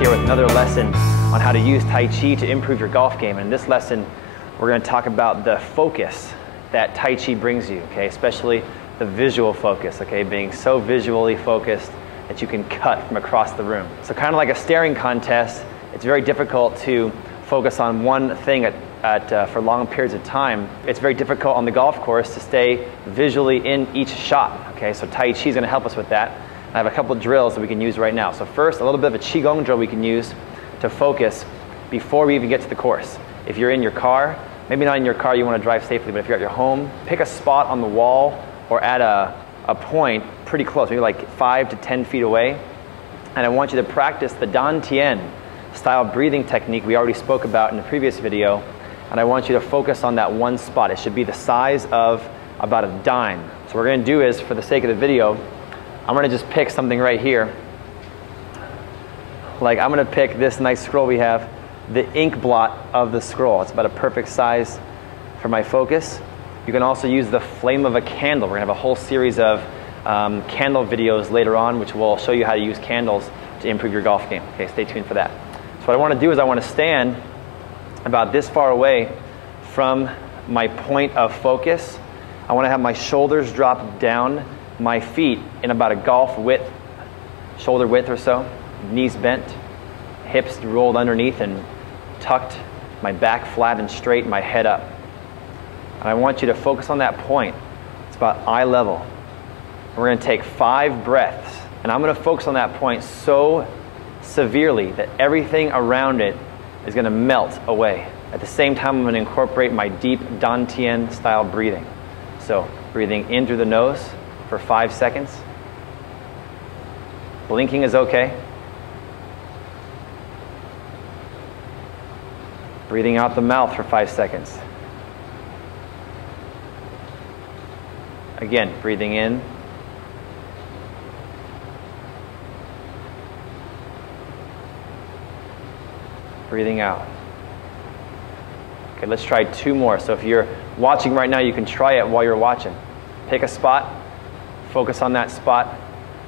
here with another lesson on how to use Tai Chi to improve your golf game. And in this lesson, we're going to talk about the focus that Tai Chi brings you, okay? Especially the visual focus, okay? Being so visually focused that you can cut from across the room. So kind of like a staring contest, it's very difficult to focus on one thing for long periods of time. It's very difficult on the golf course to stay visually in each shot, okay? So Tai Chi is going to help us with that. I have a couple of drills that we can use right now. So first, a little bit of a Qigong drill we can use to focus before we even get to the course. If you're in your car, maybe not in your car, you want to drive safely, but if you're at your home, pick a spot on the wall or at a point pretty close, maybe like 5 to 10 feet away. And I want you to practice the Dan Tien style breathing technique we already spoke about in the previous video. And I want you to focus on that one spot. It should be the size of about a dime. So what we're going to do is, for the sake of the video, I'm going to just pick something right here. Like I'm going to pick this nice scroll we have, the ink blot of the scroll. It's about a perfect size for my focus. You can also use the flame of a candle. We're going to have a whole series of candle videos later on, which will show you how to use candles to improve your golf game. Okay, stay tuned for that. So what I want to do is I want to stand about this far away from my point of focus. I want to have my shoulders drop down, my feet in about a golf width, shoulder width or so, knees bent, hips rolled underneath and tucked, my back flat and straight, my head up. And I want you to focus on that point. It's about eye level. We're going to take 5 breaths, and I'm going to focus on that point so severely that everything around it is going to melt away. At the same time, I'm going to incorporate my deep Dan Tien style breathing. So breathing in through the nose for 5 seconds. Blinking is okay. Breathing out the mouth for 5 seconds. Again, breathing in. Breathing out. Okay, let's try 2 more. So if you're watching right now, you can try it while you're watching. Pick a spot, focus on that spot,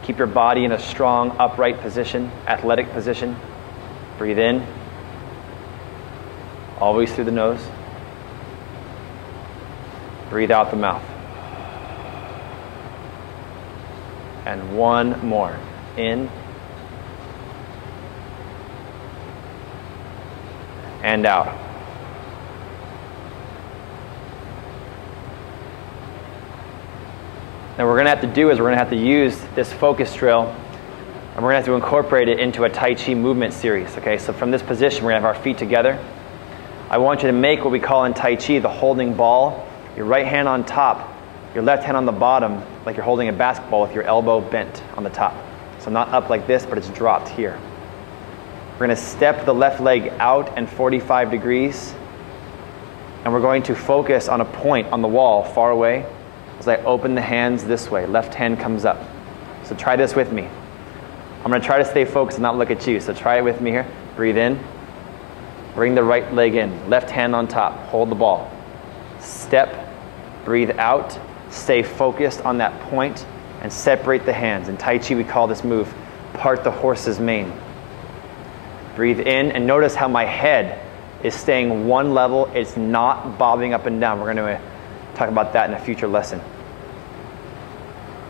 keep your body in a strong, upright position, athletic position. Breathe in, always through the nose. Breathe out the mouth. And 1 more. In. And out. Now what we're going to have to do is we're going to have to use this focus drill, and we're going to have to incorporate it into a Tai Chi movement series. Okay, so from this position, we're going to have our feet together. I want you to make what we call in Tai Chi the holding ball. Your right hand on top, your left hand on the bottom, like you're holding a basketball with your elbow bent on the top. So not up like this, but it's dropped here. We're going to step the left leg out and 45 degrees, and we're going to focus on a point on the wall far away as I open the hands this way. Left hand comes up. So try this with me. I'm going to try to stay focused and not look at you. So try it with me here. Breathe in. Bring the right leg in. Left hand on top. Hold the ball. Step. Breathe out. Stay focused on that point and separate the hands. In Tai Chi, we call this move part the horse's mane. Breathe in and notice how my head is staying one level. It's not bobbing up and down. We're going to talk about that in a future lesson.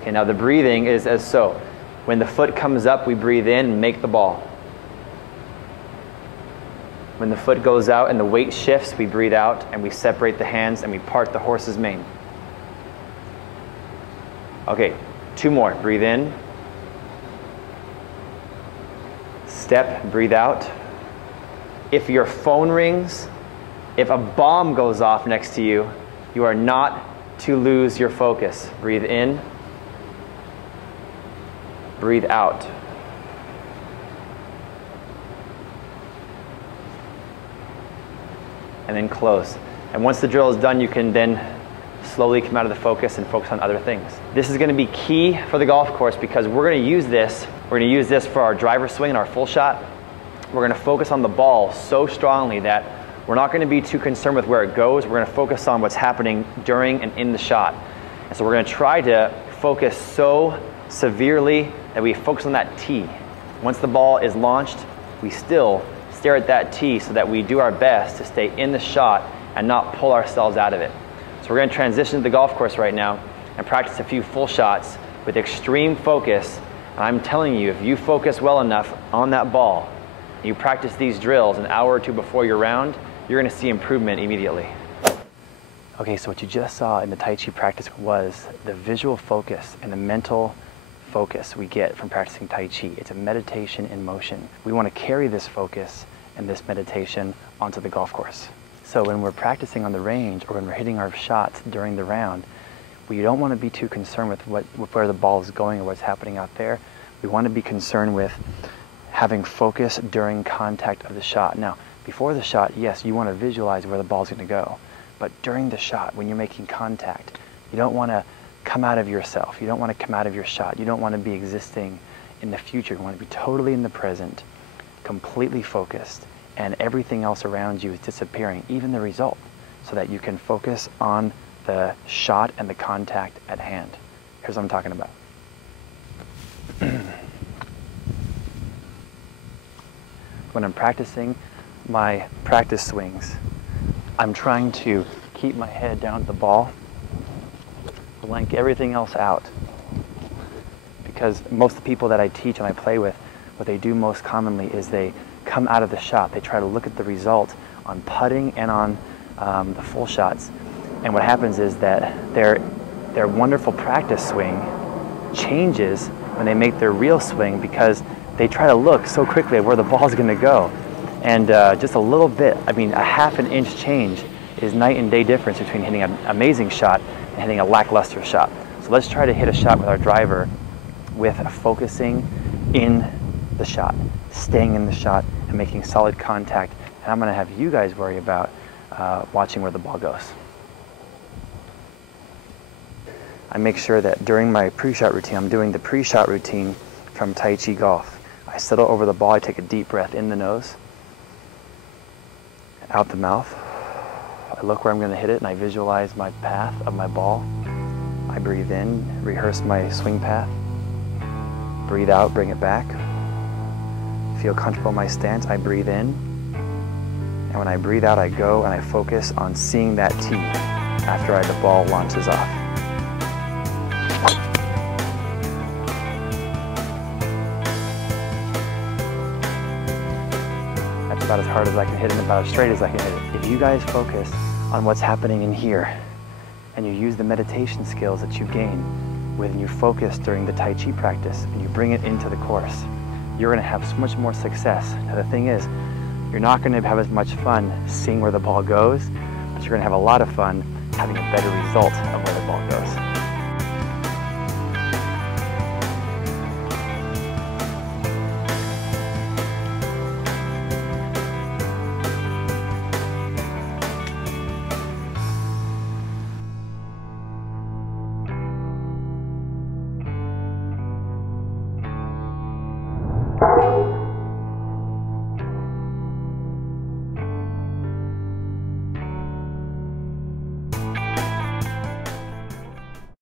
Okay, now the breathing is as so. When the foot comes up, we breathe in and make the ball. When the foot goes out and the weight shifts, we breathe out and we separate the hands and we part the horse's mane. Okay, 2 more. Breathe in. Step, breathe out. If your phone rings, if a bomb goes off next to you, you are not to lose your focus. Breathe in. Breathe out. And then close. And once the drill is done, you can then slowly come out of the focus and focus on other things. This is going to be key for the golf course because we're going to use this. We're going to use this for our driver swing and our full shot. We're going to focus on the ball so strongly that we're not going to be too concerned with where it goes. We're going to focus on what's happening during and in the shot. And so we're going to try to focus so severely that we focus on that tee. Once the ball is launched, we still stare at that tee so that we do our best to stay in the shot and not pull ourselves out of it. So we're going to transition to the golf course right now and practice a few full shots with extreme focus. And I'm telling you, if you focus well enough on that ball, you practice these drills an hour or two before your round, you're going to see improvement immediately. Okay, so what you just saw in the Tai Chi practice was the visual focus and the mental focus we get from practicing Tai Chi. It's a meditation in motion. We want to carry this focus and this meditation onto the golf course. So when we're practicing on the range or when we're hitting our shots during the round, we don't want to be too concerned with where the ball is going or what's happening out there. We want to be concerned with having focus during contact of the shot. Now, before the shot, yes, you want to visualize where the ball's going to go. But during the shot, when you're making contact, you don't want to come out of yourself. You don't want to come out of your shot. You don't want to be existing in the future. You want to be totally in the present, completely focused, and everything else around you is disappearing, even the result, so that you can focus on the shot and the contact at hand. Here's what I'm talking about. When I'm practicing my practice swings, I'm trying to keep my head down to the ball, blank everything else out. Because most of the people that I teach and I play with, what they do most commonly is they come out of the shot. They try to look at the result on putting and on the full shots. And what happens is that their wonderful practice swing changes when they make their real swing, because they try to look so quickly at where the ball's going to go. And just a little bit, I mean, a half an inch change is night and day difference between hitting an amazing shot and hitting a lackluster shot. So let's try to hit a shot with our driver with focusing in the shot, staying in the shot and making solid contact. And I'm going to have you guys worry about watching where the ball goes. I make sure that during my pre-shot routine, I'm doing the pre-shot routine from Tai Chi golf. I settle over the ball, I take a deep breath in the nose, out the mouth. I look where I'm going to hit it and I visualize my path of my ball. I breathe in, rehearse my swing path. Breathe out, bring it back. Feel comfortable in my stance, I breathe in. And when I breathe out, I go and I focus on seeing that tee after the ball launches off. That's about as hard as I can hit it and about as straight as I can hit it. If you guys focus on what's happening in here and you use the meditation skills that you gain when you focus during the Tai Chi practice and you bring it into the course, you're going to have so much more success. Now the thing is, you're not going to have as much fun seeing where the ball goes, but you're going to have a lot of fun having a better result of where the ball goes.